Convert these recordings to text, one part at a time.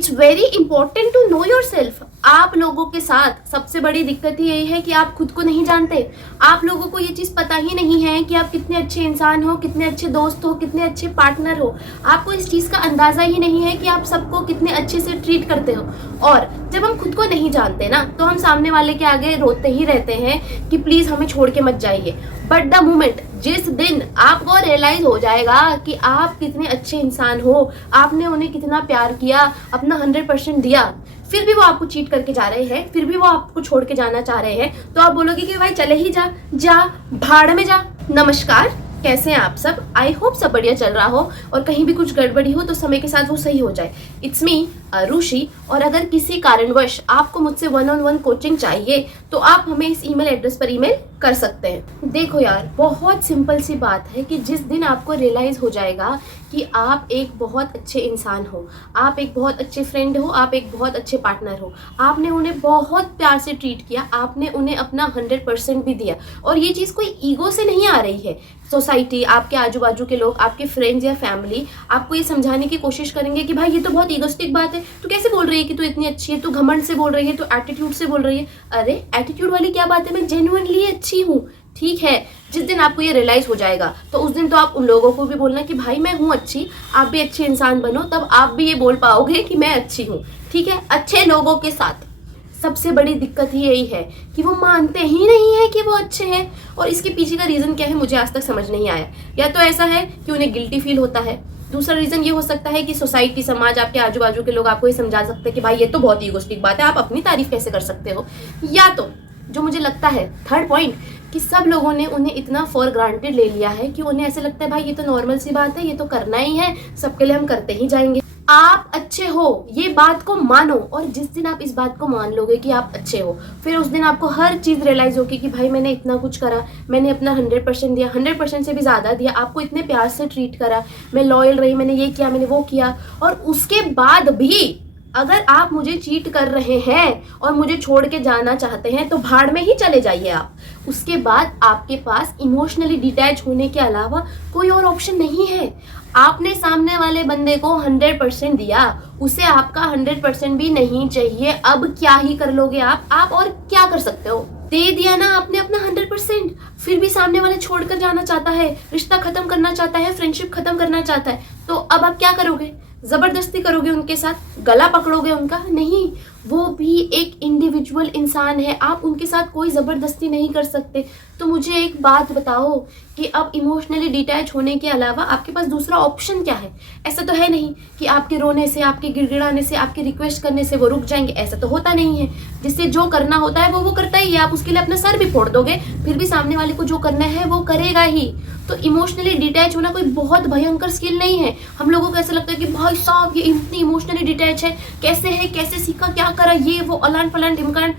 It's very important to know yourself. आप लोगों के साथ सबसे बड़ी दिक्कत ही यही है कि आप खुद को नहीं जानते। आप लोगों को ये चीज़ पता ही नहीं है कि आप कितने अच्छे इंसान हो, कितने अच्छे दोस्त हो, कितने अच्छे पार्टनर हो। आपको इस चीज़ का अंदाज़ा ही नहीं है कि आप सबको कितने अच्छे से ट्रीट करते हो। और जब हम खुद को नहीं जानते ना, तो हम सामने वाले के आगे रोते ही रहते हैं कि प्लीज़ हमें छोड़ के मत जाइए। बट द मोमेंट, जिस दिन आपको रियलाइज हो जाएगा कि आप कितने अच्छे इंसान हो, आपने उन्हें कितना प्यार किया, अपना 100% दिया, फिर भी वो आपको चीट करके जा रहे हैं, फिर भी वो आपको छोड़ के जाना चाह रहे हैं, तो आप बोलोगे कि भाई चले ही जा भाड़ में जा। नमस्कार, कैसे हैं आप सब? आई होप सब बढ़िया चल रहा हो और कहीं भी कुछ गड़बड़ी हो तो समय के साथ वो सही हो जाए। इट्स मी अरुषि, और अगर किसी कारणवश आपको मुझसे 1-on-1 कोचिंग चाहिए तो आप हमें इस ईमेल एड्रेस पर ईमेल कर सकते हैं। देखो यार, बहुत सिंपल सी बात है कि जिस दिन आपको रियलाइज हो जाएगा कि आप एक बहुत अच्छे इंसान हो, आप एक बहुत अच्छे फ्रेंड हो, आप एक बहुत अच्छे पार्टनर हो, आपने उन्हें बहुत प्यार से ट्रीट किया, आपने उन्हें अपना 100% भी दिया, और ये चीज़ कोई ईगो से नहीं आ रही है। सोसाइटी, आपके आजू बाजू के लोग, आपके फ्रेंड्स या फैमिली आपको ये समझाने की कोशिश करेंगे कि भाई ये तो बहुत ईगोस्टिक बात है, तू कैसे बोल रही है कि तू इतनी अच्छी है, तू घमंड से बोल रही है, तू एटीट्यूड से बोल रही है। अरे एटीट्यूड वाली क्या बात है, मैं जेन्युइनली अच्छी हूँ। ठीक है, जिस दिन आपको ये रियलाइज हो जाएगा तो उस दिन तो आप उन लोगों को भी बोलना कि भाई मैं हूँ अच्छी, आप भी अच्छे इंसान बनो, तब आप भी ये बोल पाओगे कि मैं अच्छी हूँ। ठीक है, अच्छे लोगों के साथ सबसे बड़ी दिक्कत ही यही है कि वो मानते ही नहीं है कि वो अच्छे हैं, और इसके पीछे का रीज़न क्या है मुझे आज तक समझ नहीं आया। या तो ऐसा है कि उन्हें गिल्टी फील होता है, दूसरा रीज़न ये हो सकता है कि सोसाइटी, समाज, आपके आजू बाजू के लोग आपको ये समझा सकते हैं कि भाई ये तो बहुत ईगोस्टिक बात है, आप अपनी तारीफ कैसे कर सकते हो। या तो जो मुझे लगता है थर्ड पॉइंट, कि सब लोगों ने उन्हें इतना फॉर ग्रांटेड ले लिया है कि उन्हें ऐसे लगता है भाई ये तो नॉर्मल सी बात है, ये तो करना ही है, सबके लिए हम करते ही जाएंगे। आप अच्छे हो ये बात को मानो, और जिस दिन आप इस बात को मान लोगे कि आप अच्छे हो, फिर उस दिन आपको हर चीज़ रियलाइज होगी कि भाई मैंने इतना कुछ करा, मैंने अपना 100% दिया, 100% से भी ज़्यादा दिया, आपको इतने प्यार से ट्रीट करा, मैं लॉयल रही, मैंने ये किया, मैंने वो किया, और उसके बाद भी अगर आप मुझे चीट कर रहे हैं और मुझे छोड़ के जाना चाहते हैं तो भाड़ में ही चले जाइए आप। उसके बाद आपके पास इमोशनली डिटैच होने के अलावा कोई और ऑप्शन नहीं है। आपने सामने वाले बंदे को 100% दिया, उसे आपका 100% भी नहीं चाहिए, अब क्या ही कर लोगे आप और क्या कर सकते हो? दे दिया ना आपने अपना 100%, फिर भी सामने वाला छोड़कर जाना चाहता है, रिश्ता खत्म करना चाहता है, फ्रेंडशिप खत्म करना चाहता है, तो अब आप क्या करोगे? जबरदस्ती करोगे उनके साथ, गला पकड़ोगे उनका? नहीं, वो भी एक इंडिविजुअल इंसान है, आप उनके साथ कोई ज़बरदस्ती नहीं कर सकते। तो मुझे एक बात बताओ कि अब इमोशनली डिटैच होने के अलावा आपके पास दूसरा ऑप्शन क्या है? ऐसा तो है नहीं कि आपके रोने से, आपके गिड़गिड़ाने से, आपके रिक्वेस्ट करने से वो रुक जाएंगे, ऐसा तो होता नहीं है। जिससे जो करना होता है वो करता ही है, आप उसके लिए अपना सर भी फोड़ दोगे, फिर भी सामने वाले को जो करना है वो करेगा ही। तो इमोशनली डिटैच होना कोई बहुत भयंकर स्किल नहीं है। हम लोगों को ऐसा लगता है कि भाई साहब ये इतनी इमोशनली डिटैच है, कैसे सीखा, क्या करा, ये वो अलान फलान ढिमकान।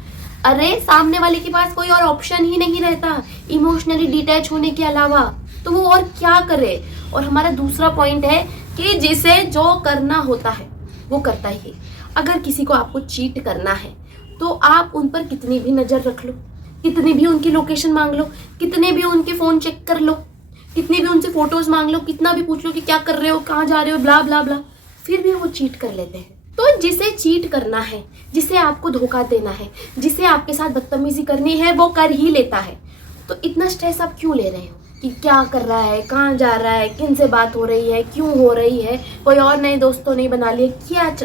अरे सामने वाले के पास कोई और ऑप्शन ही नहीं रहता इमोशनली डिटैच होने के अलावा, तो वो और क्या करे। और हमारा दूसरा पॉइंट है कि जिसे जो करना होता है वो करता ही है। अगर किसी को आपको चीट करना है तो आप उन पर कितनी भी नज़र रख लो, कितनी भी उनकी लोकेशन मांग लो, कितने भी उनके फ़ोन चेक कर लो, कितनी भी उनसे फोटोज मांग लो, कितना भी पूछ लो कि क्या कर रहे हो, कहाँ जा रहे हो, ब्ला ब्ला ब्ला, फिर भी वो चीट कर लेते हैं। तो जिसे चीट करना है, जिसे आपको धोखा देना है, जिसे आपके साथ बदतमीजी करनी है, वो कर ही लेता है। तो इतना स्ट्रेस आप क्यों ले रहे हो कि क्या कर रहा है, कहाँ जा रहा है, किन से बात हो रही है, क्यों हो रही है, कोई और नए दोस्तों नहीं बना लिए, क्या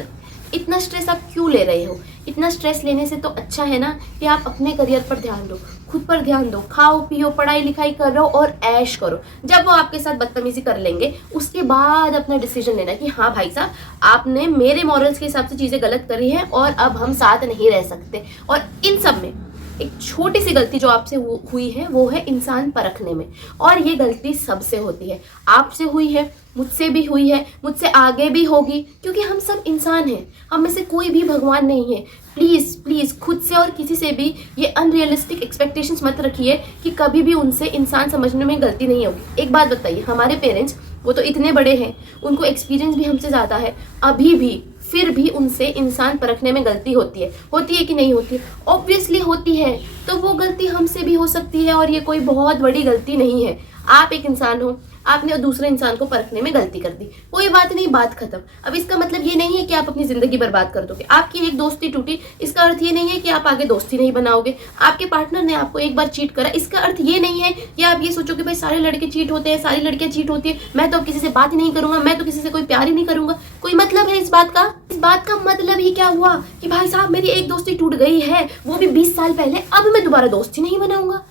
इतना स्ट्रेस आप क्यों ले रहे हो? इतना स्ट्रेस लेने से तो अच्छा है ना कि आप अपने करियर पर ध्यान दो, खुद पर ध्यान दो, खाओ पियो, पढ़ाई लिखाई करो और ऐश करो। जब वो आपके साथ बदतमीजी कर लेंगे उसके बाद अपना डिसीजन लेना कि हाँ भाई साहब, आपने मेरे मॉरल्स के हिसाब से चीज़ें गलत करी हैं और अब हम साथ नहीं रह सकते। और इन सब में एक छोटी सी गलती जो आपसे हुई है वो है इंसान परखने में, और ये गलती सबसे होती है। आपसे हुई है, मुझसे भी हुई है, मुझसे आगे भी होगी, क्योंकि हम सब इंसान हैं, हम में से कोई भी भगवान नहीं है। प्लीज़ प्लीज़ खुद से और किसी से भी ये अनरियलिस्टिक एक्सपेक्टेशंस मत रखिए कि कभी भी उनसे इंसान समझने में गलती नहीं होगी। एक बात बताइए, हमारे पेरेंट्स वो तो इतने बड़े हैं, उनको एक्सपीरियंस भी हमसे ज़्यादा है, अभी भी फिर भी उनसे इंसान परखने में गलती होती है कि नहीं होती? ऑब्वियसली होती है। तो वो गलती हमसे भी हो सकती है और ये कोई बहुत बड़ी गलती नहीं है। आप एक इंसान हो, आपने दूसरे इंसान को परखने में गलती कर दी, कोई बात नहीं, बात खत्म। अब इसका मतलब ये नहीं है कि आप अपनी जिंदगी बर्बाद कर दोगे। आपकी एक दोस्ती टूटी, इसका अर्थ ये नहीं है कि आप आगे दोस्ती नहीं बनाओगे। आपके पार्टनर ने आपको एक बार चीट करा, इसका अर्थ ये नहीं है कि आप ये सोचो कि भाई सारे लड़के चीट होते हैं, सारी लड़कियां चीट होती है, मैं तो अब किसी से बात ही नहीं करूंगा, मैं तो किसी से कोई प्यार ही नहीं करूंगा। कोई मतलब है इस बात का? इस बात का मतलब ही क्या हुआ कि भाई साहब मेरी एक दोस्ती टूट गई है, वो भी 20 साल पहले, अब मैं दोबारा दोस्ती नहीं बनाऊंगा।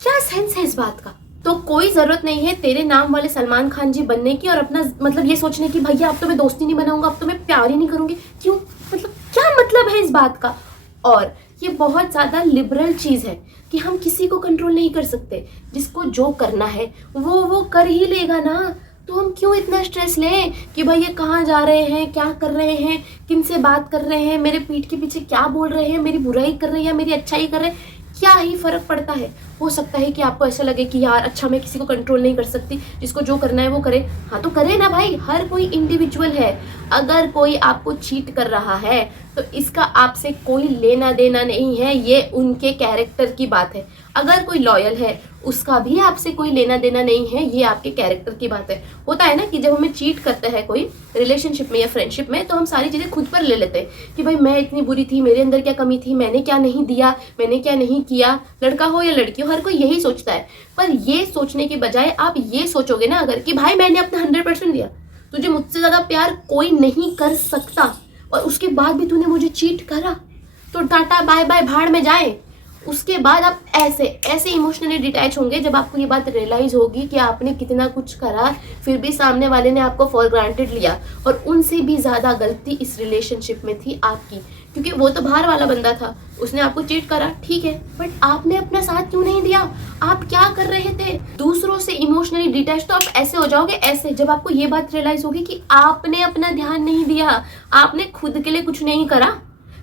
क्या सेंस है इस बात का? तो कोई जरूरत नहीं है तेरे नाम वाले सलमान खान जी बनने की और अपना मतलब ये सोचने की भैया अब तो मैं दोस्ती नहीं बनाऊंगा, अब तो मैं प्यार ही नहीं करूंगी। क्यों? मतलब क्या मतलब है इस बात का? और ये बहुत ज्यादा लिबरल चीज है कि हम किसी को कंट्रोल नहीं कर सकते। जिसको जो करना है वो कर ही लेगा ना। तो हम क्यों इतना स्ट्रेस लें कि भाई ये कहाँ जा रहे हैं, क्या कर रहे हैं, किन से बात कर रहे हैं, मेरे पीठ के पीछे क्या बोल रहे हैं, मेरी बुराई कर रहे हैं या मेरी अच्छाई कर रहे हैं, क्या ही फर्क पड़ता है। हो सकता है कि आपको ऐसा लगे कि यार अच्छा मैं किसी को कंट्रोल नहीं कर सकती, जिसको जो करना है वो करे। हाँ तो करे ना भाई, हर कोई इंडिविजुअल है। अगर कोई आपको चीट कर रहा है तो इसका आपसे कोई लेना देना नहीं है, ये उनके कैरेक्टर की बात है। अगर कोई लॉयल है उसका भी आपसे कोई लेना देना नहीं है, ये आपके कैरेक्टर की बात है। होता है ना कि जब हमें चीट करता है कोई रिलेशनशिप में या फ्रेंडशिप में, तो हम सारी चीजें खुद पर ले लेते हैं कि भाई मैं इतनी बुरी थी, मेरे अंदर क्या कमी थी, मैंने क्या नहीं दिया, मैंने क्या नहीं किया। लड़का हो या लड़की हो, हर कोई यही सोचता है। पर ये सोचने के बजाय आप ये सोचोगे ना अगर कि भाई मैंने अपना 100% दिया, तुझे मुझसे ज्यादा प्यार कोई नहीं कर सकता, और उसके बाद भी तूने मुझे चीट करा, तो टाटा बाय बाय, भाड़ में जाए। उसके बाद आप ऐसे ऐसे इमोशनली डिटैच होंगे जब आपको ये बात रियलाइज होगी कि आपने कितना कुछ करा, फिर भी सामने वाले ने आपको फॉर ग्रांटेड लिया। और उनसे भी ज्यादा गलती इस रिलेशनशिप में थी आपकी, क्योंकि वो तो बाहर वाला बंदा था, उसने आपको चीट करा, ठीक है, बट आपने अपना साथ क्यों नहीं दिया? आप क्या कर रहे थे? दूसरों से इमोशनली डिटैच तो आप ऐसे हो जाओगे, ऐसे जब आपको ये बात रियलाइज होगी कि आपने अपना ध्यान नहीं दिया, आपने खुद के लिए कुछ नहीं करा।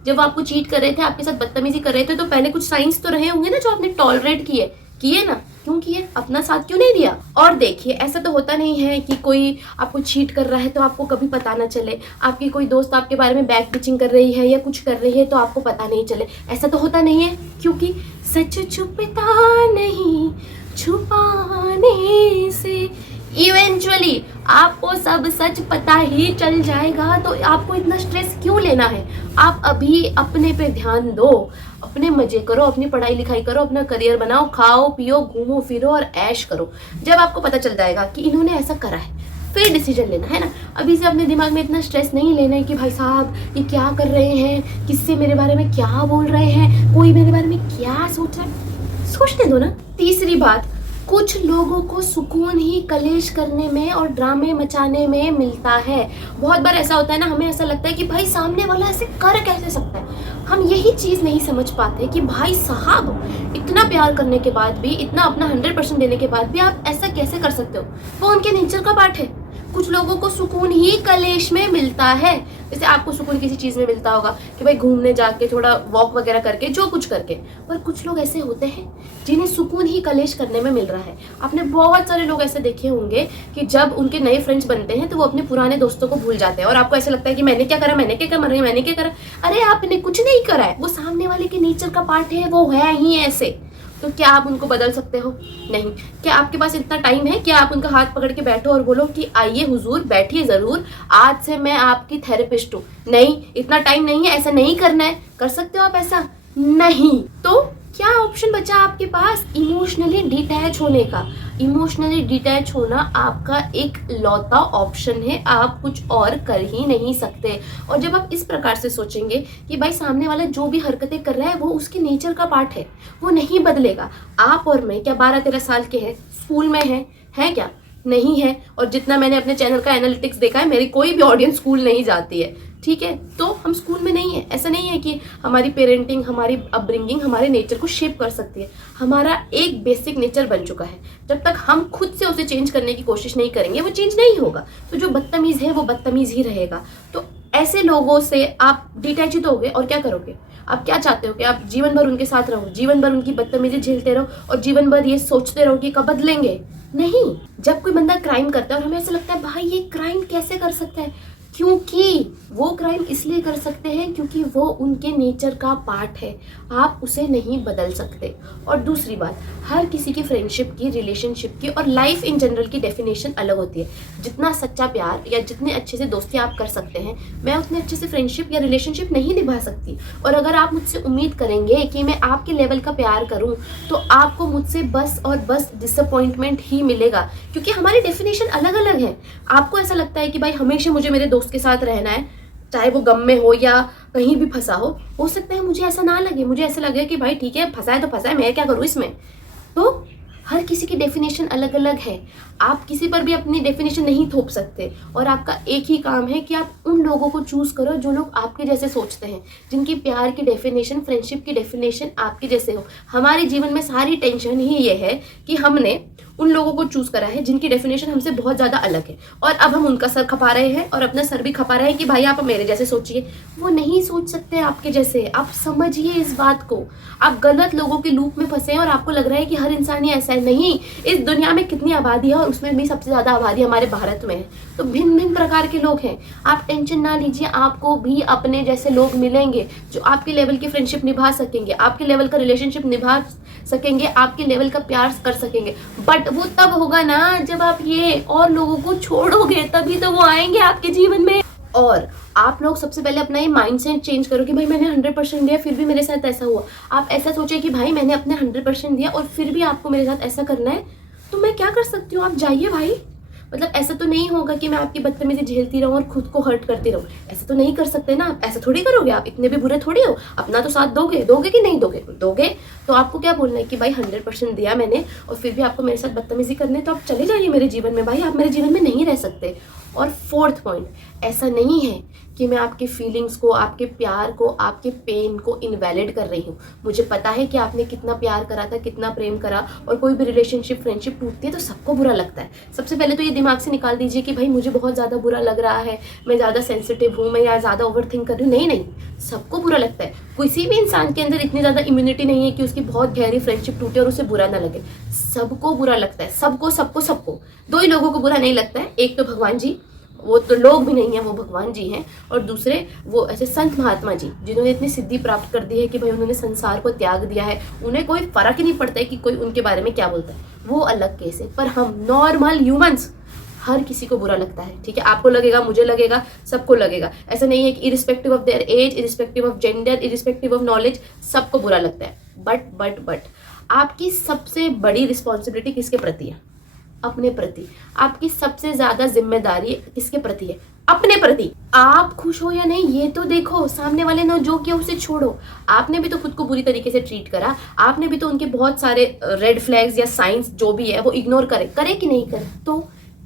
जब आपको चीट कर रहे थे, आपके साथ बदतमीजी कर रहे थे, तो पहले कुछ साइंस तो रहे होंगे ना जो आपने टॉलरेट किए ना, क्यों किए? अपना साथ क्यों नहीं दिया? और देखिए ऐसा तो होता नहीं है कि कोई आपको चीट कर रहा है तो आपको कभी पता ना चले, आपकी कोई दोस्त आपके बारे में बैक पिचिंग कर रही है या कुछ कर रही है तो आपको पता नहीं चले, ऐसा तो होता नहीं है। क्योंकि सच छुपता नहीं, छुपाने से इवेंचुअली आपको सब सच पता ही चल जाएगा। तो आपको इतना स्ट्रेस क्यों लेना है? आप अभी अपने पे ध्यान दो, अपने मजे करो, अपनी पढ़ाई लिखाई करो, अपना करियर बनाओ, खाओ पियो, घूमो फिरो और ऐश करो। जब आपको पता चल जाएगा कि इन्होंने ऐसा करा है, फिर डिसीजन लेना है ना। अभी से अपने दिमाग में इतना स्ट्रेस नहीं लेना है कि भाई साहब ये क्या कर रहे हैं, किससे मेरे बारे में क्या बोल रहे हैं, कोई मेरे बारे में क्या सोच रहा है, सोचने दो ना। तीसरी बात, कुछ लोगों को सुकून ही कलेश करने में और ड्रामे मचाने में मिलता है। बहुत बार ऐसा होता है ना, हमें ऐसा लगता है कि भाई सामने वाला ऐसे कर कैसे सकता है। हम यही चीज़ नहीं समझ पाते कि भाई साहब इतना प्यार करने के बाद भी, इतना अपना 100% देने के बाद भी आप ऐसा कैसे कर सकते हो? वो उनके नेचर का पार्ट है। कुछ लोगों को सुकून ही कलेश में मिलता है। जैसे आपको सुकून किसी चीज़ में मिलता होगा कि भाई घूमने जाके, थोड़ा वॉक वगैरह करके, जो कुछ करके। पर कुछ लोग ऐसे होते हैं जिन्हें सुकून ही कलेश करने में मिल रहा है। आपने बहुत सारे लोग ऐसे देखे होंगे कि जब उनके नए फ्रेंड्स बनते हैं तो वो अपने पुराने दोस्तों को भूल जाते हैं और आपको ऐसा लगता है कि मैंने क्या करा, मैंने क्या करा, मैंने क्या करा। अरे आपने कुछ नहीं करा है, वो सामने वाले के नेचर का पार्ट है, वो है ही ऐसे। तो क्या आप उनको बदल सकते हो? नहीं। क्या आपके पास इतना टाइम है कि आप उनका हाथ पकड़ के बैठो और बोलो कि आइए हुजूर, बैठिए जरूर, आज से मैं आपकी थेरेपिस्ट हूँ? नहीं, इतना टाइम नहीं है, ऐसा नहीं करना है। कर सकते हो आप ऐसा? नहीं। तो क्या ऑप्शन बचा आपके पास? इमोशनली डिटैच होने का। इमोशनली डिटैच होना आपका एक लौता ऑप्शन है, आप कुछ और कर ही नहीं सकते। और जब आप इस प्रकार से सोचेंगे कि भाई सामने वाला जो भी हरकतें कर रहा है वो उसके नेचर का पार्ट है, वो नहीं बदलेगा। आप और मैं क्या 12-13 साल के हैं, स्कूल में है क्या? नहीं है। और जितना मैंने अपने चैनल का एनालिटिक्स देखा है, मेरी कोई भी ऑडियंस स्कूल नहीं जाती है, ठीक है? तो हम स्कूल में नहीं है। ऐसा नहीं है कि हमारी पेरेंटिंग, हमारी अपब्रिंगिंग हमारे नेचर को शेप कर सकती है। हमारा एक बेसिक नेचर बन चुका है। जब तक हम खुद से उसे चेंज करने की कोशिश नहीं करेंगे, वो चेंज नहीं होगा। तो जो बदतमीज है वो बदतमीज ही रहेगा। तो ऐसे लोगों से आप डिटैच ही तो होगे और क्या करोगे? आप क्या चाहते हो कि आप जीवन भर उनके साथ रहो, जीवन भर उनकी बदतमीजी झेलते रहो और जीवन भर ये सोचते रहो कि कब बदलेंगे? नहीं। जब कोई बंदा क्राइम करता है और हमें ऐसा लगता है भाई ये क्राइम कैसे कर सकता है, क्योंकि वो क्राइम इसलिए कर सकते हैं क्योंकि वो उनके नेचर का पार्ट है, आप उसे नहीं बदल सकते। और दूसरी बात, हर किसी की फ्रेंडशिप की, रिलेशनशिप की और लाइफ इन जनरल की डेफिनेशन अलग होती है। जितना सच्चा प्यार या जितने अच्छे से दोस्ती आप कर सकते हैं, मैं उतने अच्छे से फ्रेंडशिप या रिलेशनशिप नहीं निभा सकती। और अगर आप मुझसे उम्मीद करेंगे कि मैं आपके लेवल का प्यार करूं, तो आपको मुझसे बस और बस डिसअपॉइंटमेंट ही मिलेगा, क्योंकि हमारी डेफिनेशन अलग अलग है। आपको ऐसा लगता है कि भाई हमेशा मुझे मेरे दोस्त के साथ रहना है, चाहे वो गम में हो या कहीं भी फंसा हो सकता है मुझे ऐसा ना लगे, मुझे ऐसा लगे कि भाई ठीक है, फंसा है तो फंसा है, मैं क्या करूँ इसमें। तो हर किसी की डेफिनेशन अलग अलग है, आप किसी पर भी अपनी डेफिनेशन नहीं थोप सकते। और आपका एक ही काम है कि आप उन लोगों को चूज करो जो लोग आपके जैसे सोचते हैं, जिनकी प्यार की डेफिनेशन, फ्रेंडशिप की डेफिनेशन आपके जैसे हो। हमारे जीवन में सारी टेंशन ही ये है कि हमने उन लोगों को चूज करा है जिनकी डेफिनेशन हमसे बहुत ज्यादा अलग है, और अब हम उनका सर खपा रहे हैं और अपना सर भी खपा रहे हैं कि भाई आप मेरे जैसे सोचिए। वो नहीं सोच सकते आपके जैसे, आप समझिए इस बात को। आप गलत लोगों के लूप में फंसे हैं और आपको लग रहा है कि हर इंसान ही ऐसा है। नहीं, इस दुनिया में कितनी आबादी है और उसमें भी सबसे ज्यादा आबादी हमारे भारत में है, तो भिन्न भिन्न प्रकार के लोग हैं। आप टेंशन ना लीजिए, आपको भी अपने जैसे लोग मिलेंगे जो आपके लेवल की फ्रेंडशिप निभा सकेंगे, आपके लेवल का रिलेशनशिप निभा सकेंगे, आपके लेवल का प्यार कर सकेंगे। बट वो तब होगा ना जब आप ये और लोगों को छोड़ोगे, तभी तो वो आएंगे आपके जीवन में। और आप लोग सबसे पहले अपना ये माइंडसेट चेंज करो कि भाई मैंने 100% दिया फिर भी मेरे साथ ऐसा हुआ। आप ऐसा सोचे कि भाई मैंने अपने 100% दिया और फिर भी आपको मेरे साथ ऐसा करना है, तो मैं क्या कर सकती हूँ, आप जाइए भाई। मतलब ऐसा तो नहीं होगा कि मैं आपकी बदतमीजी झेलती रहूं और खुद को हर्ट करती रहूं, ऐसा तो नहीं कर सकते ना आप। ऐसा थोड़ी करोगे, आप इतने भी बुरे थोड़ी हो। अपना तो साथ दोगे कि नहीं दोगे? दोगे। तो आपको क्या बोलना है कि भाई 100% दिया मैंने और फिर भी आपको मेरे साथ बदतमीजी करने, तो आप चले जाइए मेरे जीवन में भाई, आप मेरे जीवन में नहीं रह सकते। और फोर्थ पॉइंट, ऐसा नहीं है कि मैं आपकी फीलिंग्स को, आपके प्यार को, आपके पेन को इनवैलिड कर रही हूँ। मुझे पता है कि आपने कितना प्यार करा था, कितना प्रेम करा, और कोई भी रिलेशनशिप, फ्रेंडशिप टूटती है तो सबको बुरा लगता है। सबसे पहले तो ये दिमाग से निकाल दीजिए कि भाई मुझे बहुत ज़्यादा बुरा लग रहा है, मैं ज़्यादा सेंसिटिव हूँ, मैं या ज़्यादा ओवरथिंक कर रही हूँ। नहीं, सबको बुरा लगता है। किसी भी इंसान के अंदर इतनी ज़्यादा इम्यूनिटी नहीं है कि उसकी बहुत गहरी फ्रेंडशिप टूटे और उसे बुरा ना लगे। सबको बुरा लगता है, सबको। दो ही लोगों को बुरा नहीं लगता है, एक तो भगवान जी, वो तो लोग भी नहीं है, वो भगवान जी हैं, और दूसरे वो ऐसे संत महात्मा जी जिन्होंने इतनी सिद्धि प्राप्त कर दी है कि भाई उन्होंने संसार को त्याग दिया है, उन्हें कोई फर्क ही नहीं पड़ता है कि कोई उनके बारे में क्या बोलता है, वो अलग केस है। पर हम नॉर्मल ह्यूमंस, हर किसी को बुरा लगता है, ठीक है? आपको लगेगा, मुझे लगेगा, सबको लगेगा। ऐसा नहीं है कि irrespective of their age, irrespective of gender, irrespective of knowledge, सबको बुरा लगता है। बट आपकी सबसे बड़ी रिस्पॉन्सिबिलिटी किसके प्रति है? अपने प्रति। आपकी सबसे ज्यादा जिम्मेदारी किसके प्रति है? अपने प्रति। आप खुश हो या नहीं ये तो देखो, सामने वाले ने जो किया उसे छोड़ो। आपने भी तो खुद को बुरी तरीके से ट्रीट करा, आपने भी तो उनके बहुत सारे रेड फ्लैग्स या साइंस जो भी है वो इग्नोर करे कि नहीं करे? तो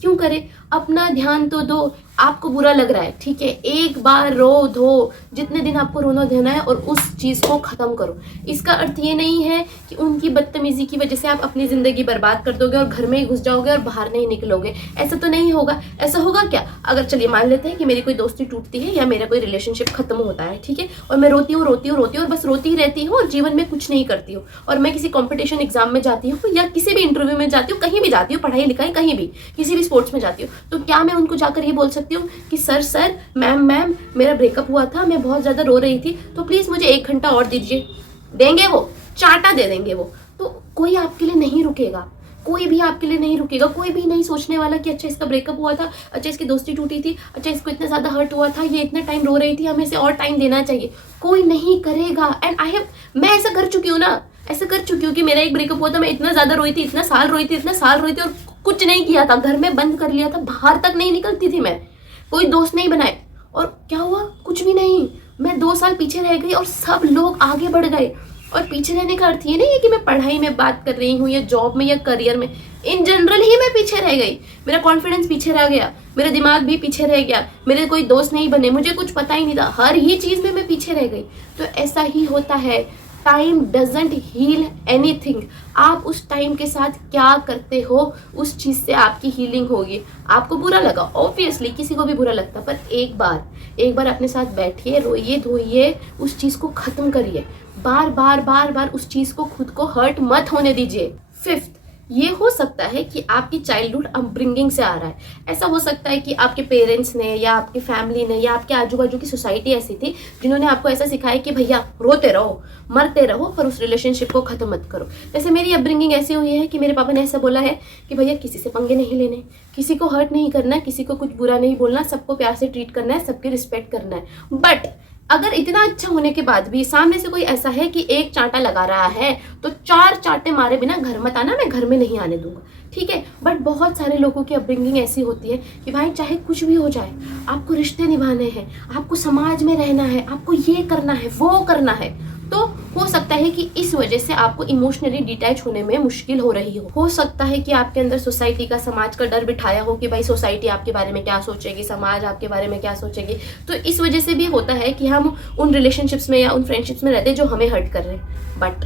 क्यों करे? अपना ध्यान तो दो। आपको बुरा लग रहा है, ठीक है, एक बार रो धो, जितने दिन आपको रोना देना है, और उस चीज को खत्म करो। इसका अर्थ ये नहीं है कि उनकी बदतमीजी की वजह से आप अपनी जिंदगी बर्बाद कर दोगे और घर में ही घुस जाओगे और बाहर नहीं निकलोगे। ऐसा तो नहीं होगा। ऐसा होगा क्या? अगर चलिए मान लेते हैं कि मेरी कोई दोस्ती टूटती है या मेरा कोई रिलेशनशिप खत्म होता है, ठीक है, और मैं रोती हूँ और बस रोती ही रहती हूँ और जीवन में कुछ नहीं करती हूँ, और मैं किसी कॉम्पिटिशन एग्जाम में जाती हूँ या किसी भी इंटरव्यू में जाती हूँ, कहीं भी जाती हूँ, पढ़ाई लिखाई कहीं भी, किसी भी स्पोर्ट्स में जाती हूँ, तो क्या मैं उनको जाकर ये बोल सकती हूँ कि सर मैम मेरा ब्रेकअप हुआ था, मैं बहुत ज्यादा रो रही थी, तो प्लीज मुझे 1 घंटा और दीजिए? देंगे वो? चाटा दे देंगे वो। तो कोई आपके लिए नहीं रुकेगा, कोई भी आपके लिए नहीं रुकेगा। कोई भी नहीं सोचने वाला कि अच्छा इसका ब्रेकअप हुआ था, अच्छा इसकी दोस्ती टूटी थी, अच्छा इसको इतना ज्यादा हर्ट हुआ था, ये इतना टाइम रो रही थी, हमें इसे और टाइम देना चाहिए। कोई नहीं करेगा। एंड मैं ऐसा कर चुकी हूँ ना, ऐसा कर चुकी हूँ कि मेरा एक ब्रेकअप हुआ था, मैं इतना ज्यादा रोई थी, इतना साल रोई थी और कुछ नहीं किया था, घर में बंद कर लिया था, बाहर तक नहीं निकलती थी मैं, कोई दोस्त नहीं बनाए, और क्या हुआ? कुछ भी नहीं। मैं 2 साल पीछे रह गई और सब लोग आगे बढ़ गए। और पीछे रहने का अर्थ ये नहीं है कि मैं पढ़ाई में बात कर रही हूँ या जॉब में या करियर में, इन जनरल ही मैं पीछे रह गई। मेरा कॉन्फिडेंस पीछे रह गया, मेरा दिमाग भी पीछे रह गया, मेरे कोई दोस्त नहीं बने, मुझे कुछ पता ही नहीं था, हर ही चीज में मैं पीछे रह गई। तो ऐसा ही होता है, टाइम डजंट हील एनीथिंग। आप उस टाइम के साथ क्या करते हो, उस चीज से आपकी हीलिंग होगी। आपको बुरा लगा, ऑब्वियसली किसी को भी बुरा लगता, पर एक बार अपने साथ बैठिए, रोइए धोइए, उस चीज को खत्म करिए। बार बार उस चीज को, खुद को हर्ट मत होने दीजिए। 5th, ये हो सकता है कि आपकी चाइल्डहुड अपब्रिंगिंग से आ रहा है। ऐसा हो सकता है कि आपके पेरेंट्स ने या आपकी फैमिली ने या आपके आजू बाजू की सोसाइटी ऐसी थी जिन्होंने आपको ऐसा सिखाया कि भैया रोते रहो, मरते रहो, पर उस रिलेशनशिप को खत्म मत करो। जैसे मेरी अपब्रिंगिंग ऐसी हुई है कि मेरे पापा ने ऐसा बोला है कि भैया किसी से पंगे नहीं लेने, किसी को हर्ट नहीं करना है, किसी को कुछ बुरा नहीं बोलना, सबको प्यार से ट्रीट करना है, सबकी रिस्पेक्ट करना है। बट अगर इतना अच्छा होने के बाद भी सामने से कोई ऐसा है कि एक चांटा लगा रहा है तो 4 चांटे मारे बिना घर मत आना, मैं घर में नहीं आने दूंगा, ठीक है। बट बहुत सारे लोगों की अपब्रिंगिंग ऐसी होती है कि भाई चाहे कुछ भी हो जाए, आपको रिश्ते निभाने हैं, आपको समाज में रहना है, आपको ये करना है, वो करना है। तो हो सकता है कि इस वजह से आपको इमोशनली डिटैच होने में मुश्किल हो रही हो सकता है कि आपके अंदर सोसाइटी का, समाज का डर बिठाया हो कि भाई सोसाइटी आपके बारे में क्या सोचेगी, समाज आपके बारे में क्या सोचेगी। तो इस वजह से भी होता है कि हम उन रिलेशनशिप्स में या उन फ्रेंडशिप्स में रहते हैं जो हमें हर्ट कर रहे हैं। बट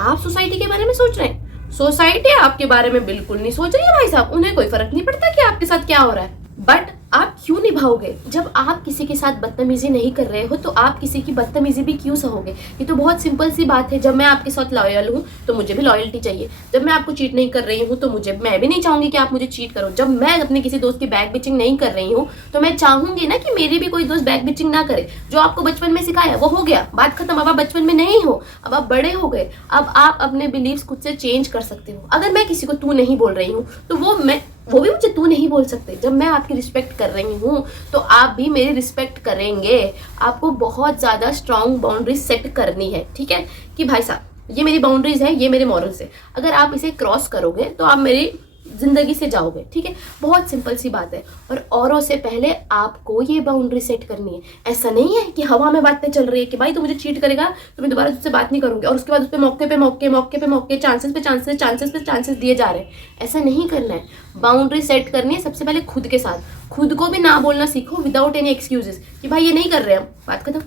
आप सोसाइटी के बारे में सोच रहे हैं, सोसाइटी आपके बारे में बिल्कुल नहीं सोच रही है भाई साहब। उन्हें कोई फर्क नहीं पड़ता कि आपके साथ क्या हो रहा है। बट आप क्यों निभाओगे? जब आप किसी के साथ बदतमीजी नहीं कर रहे हो तो आप किसी की बदतमीजी भी क्यों सहोगे? ये तो बहुत सिंपल सी बात है। जब मैं आपके साथ लॉयल हूँ तो मुझे भी लॉयल्टी चाहिए। जब मैं आपको चीट नहीं कर रही हूँ तो मैं भी नहीं चाहूंगी कि आप मुझे चीट करो। जब मैं अपने किसी दोस्त की बैक बिचिंग नहीं कर रही हूँ तो मैं चाहूंगी ना कि मेरी भी कोई दोस्त बैक बिचिंग ना करे। जो आपको बचपन में सिखाया वो हो गया, बात खत्म। अब आप बचपन में नहीं हो, अब आप बड़े हो गए। अब आप अपने बिलीव्स खुद से चेंज कर सकते हो। अगर मैं किसी को तू नहीं बोल रही हूँ तो वो भी मुझे तू नहीं बोल सकते। जब मैं आपकी रिस्पेक्ट कर रही हूँ तो आप भी मेरी रिस्पेक्ट करेंगे। आपको बहुत ज़्यादा स्ट्रॉन्ग बाउंड्रीज सेट करनी है, ठीक है, कि भाई साहब ये मेरी बाउंड्रीज है, ये मेरे मॉरल्स है। अगर आप इसे क्रॉस करोगे तो आप मेरी जिंदगी से जाओगे, ठीक है। बहुत सिंपल सी बात है। और औरों से पहले आपको ये बाउंड्री सेट करनी है। ऐसा नहीं है कि हवा में बातें चल रही है कि भाई तू मुझे चीट करेगा तो मैं दोबारा तुझसे बात नहीं करूंगी, और उसके बाद उस पर मौके पे चांसेस दिए जा रहे हैं। ऐसा नहीं करना है। बाउंड्री सेट करनी है सबसे पहले खुद के साथ। खुद को भी ना बोलना सीखो विदाउट एनी एक्सक्यूजेस कि भाई ये नहीं कर रहे हम, बात खत्म।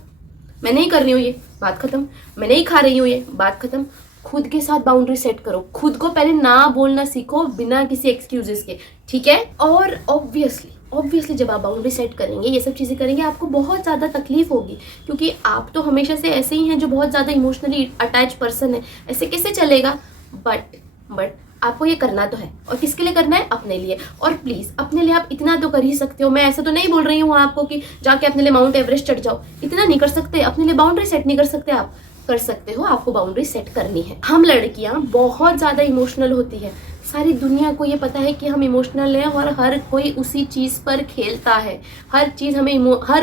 मैं नहीं कर रही हूँ ये, बात खत्म। मैं नहीं खा रही हूँ ये, बात खत्म। खुद के साथ बाउंड्री सेट करो। खुद को पहले ना बोलना सीखो बिना किसी एक्सक्यूजेस के, ठीक है। और ऑब्वियसली जब आप बाउंड्री सेट करेंगे, ये सब चीज़ें करेंगे, आपको बहुत ज़्यादा तकलीफ होगी, क्योंकि आप तो हमेशा से ऐसे ही हैं जो बहुत ज़्यादा इमोशनली अटैच पर्सन है। ऐसे कैसे चलेगा? बट आपको ये करना तो है। और किसके लिए करना है? अपने लिए। और प्लीज़ अपने लिए आप इतना तो कर ही सकते हो। मैं ऐसा तो नहीं बोल रही हूँ आपको कि जाके अपने लिए माउंट एवरेस्ट चढ़ जाओ, इतना नहीं कर सकते। अपने लिए बाउंड्री सेट नहीं कर सकते? आप कर सकते हो। आपको बाउंड्री सेट करनी है। हम लड़कियां बहुत ज़्यादा इमोशनल होती है। सारी दुनिया को ये पता है कि हम इमोशनल हैं और हर कोई उसी चीज़ पर खेलता है। हर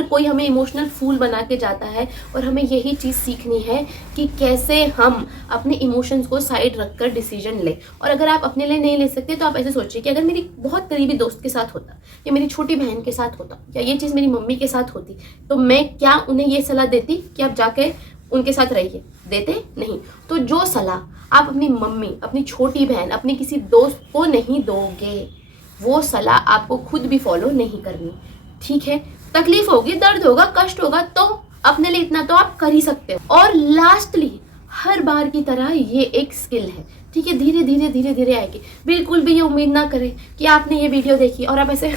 कोई हमें इमोशनल फूल बना के जाता है। और हमें यही चीज़ सीखनी है कि कैसे हम अपने इमोशंस को साइड रखकर डिसीजन लें। और अगर आप अपने लिए नहीं ले सकते तो आप ऐसे सोचिए कि अगर मेरी बहुत करीबी दोस्त के साथ होता, या मेरी छोटी बहन के साथ होता, या ये चीज़ मेरी मम्मी के साथ होती, तो मैं क्या उन्हें ये सलाह देती कि आप जाके उनके साथ रहिए? देते नहीं। तो जो सलाह आप अपनी मम्मी, अपनी छोटी बहन, अपने किसी दोस्त को नहीं दोगे, वो सलाह आपको खुद भी फॉलो नहीं करनी, ठीक है। तकलीफ होगी, दर्द होगा, कष्ट होगा, तो अपने लिए इतना तो आप कर ही सकते हो। और लास्टली, हर बार की तरह ये एक स्किल है, ठीक है। धीरे धीरे आएगी। बिल्कुल भी ये उम्मीद ना करें कि आपने ये वीडियो देखी और आप ऐसे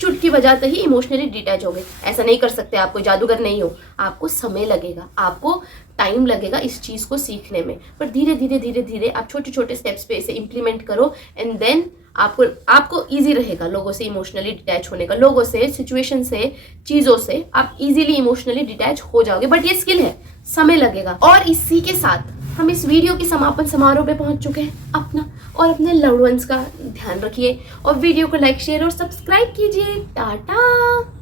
चुटकी बजाते ही इमोशनली डिटैच हो गए। ऐसा नहीं कर सकते। आप कोई जादूगर नहीं हो। आपको समय लगेगा, आपको टाइम लगेगा इस चीज़ को सीखने में। पर धीरे धीरे आप छोटे स्टेप्स पे इसे इम्प्लीमेंट करो, एंड देन आपको ईजी रहेगा लोगों से इमोशनली डिटैच होने का। लोगों से, सिचुएशन से, चीज़ों से आप इजीली इमोशनली डिटैच हो जाओगे। बट ये स्किल है, समय लगेगा। और इसी के साथ हम इस वीडियो के समापन समारोह पे पहुंच चुके हैं। अपना और अपने लव्ड वंस का ध्यान रखिए और वीडियो को लाइक, शेयर और सब्सक्राइब कीजिए। टाटा।